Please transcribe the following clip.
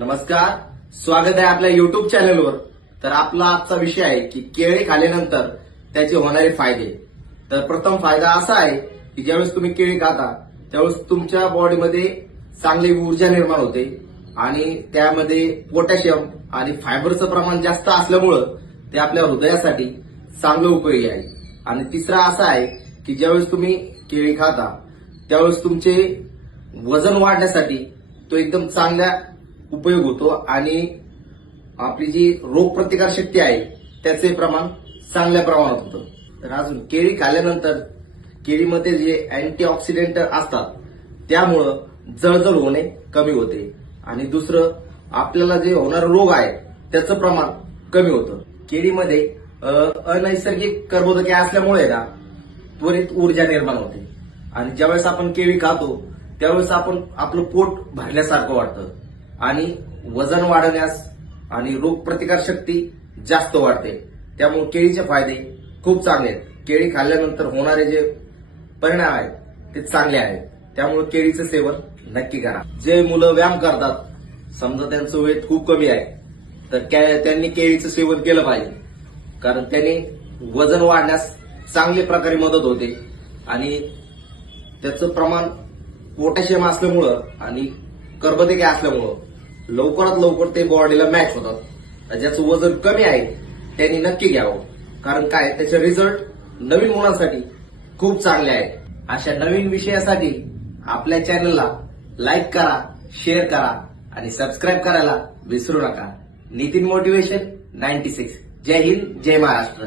नमस्कार, स्वागत आहे आपल्या युट्यूब चॅनलवर। तर आपला आजचा विषय आहे की केळी खाल्ल्यानंतर त्याचे होणारे फायदे। तर प्रथम फायदा असा आहे की ज्यावेळेस तुम्ही केळी खाता त्यावेळेस तुमच्या बॉडीमध्ये चांगली ऊर्जा निर्माण होते आणि त्यामध्ये पोटॅशियम आणि फायबरचं प्रमाण जास्त असल्यामुळं ते आपल्या हृदयासाठी चांगलं उपयोगी आहे। आणि तिसरा असा आहे की ज्यावेळेस तुम्ही केळी खाता त्यावेळेस तुमचे वजन वाढण्यासाठी तो एकदम चांगला उपयोग होतो आणि आपली जी रोगप्रतिकार शक्ती आहे त्याचे प्रमाण चांगल्या प्रमाणात होतं। तर अजून केळी खाल्ल्यानंतर केळीमध्ये जे अँटीऑक्सिडंट असतात त्यामुळं जळजळ होणे कमी होते आणि दुसरं आपल्याला जे होणारे रोग आहे त्याचं प्रमाण कमी होतं। केळीमध्ये अनैसर्गिक कर्बोदके असल्यामुळे ना त्वरित ऊर्जा निर्माण होते आणि ज्यावेळेस आपण केळी खातो त्यावेळेस आपलं पोट भरल्यासारखं वाटतं आणि वजन वाढण्यास आणि रोगप्रतिकार शक्ती जास्त वाढते। त्यामुळे केळीचे फायदे खूप चांगले आहेत। केळी खाल्ल्यानंतर होणारे जे परिणाम आहेत ते चांगले आहेत। त्यामुळे केळीचं सेवन नक्की करा। जे मुलं व्यायाम करतात, समजा त्यांचं वेट खूप कमी आहे तर त्यांनी केळीचं सेवन केलं पाहिजे, कारण त्याने वजन वाढण्यास चांगल्या प्रकारे मदत होते आणि त्याचं प्रमाण पोटॅशियम असल्यामुळं आणि कर्बोदके असल्यामुळं लवकरात लवकर ते बॉडीला मॅच होतात। ज्याचं वजन कमी आहे त्यांनी नक्की घ्यावं, कारण काय त्याचे रिझल्ट नवीन मुलांसाठी खूप चांगले आहेत। अशा नवीन विषयासाठी आपल्या चॅनलला लाईक करा, शेअर करा आणि सबस्क्राईब करायला विसरू नका। नितीन मोटिवेशन 96। जय हिंद, जय महाराष्ट्र।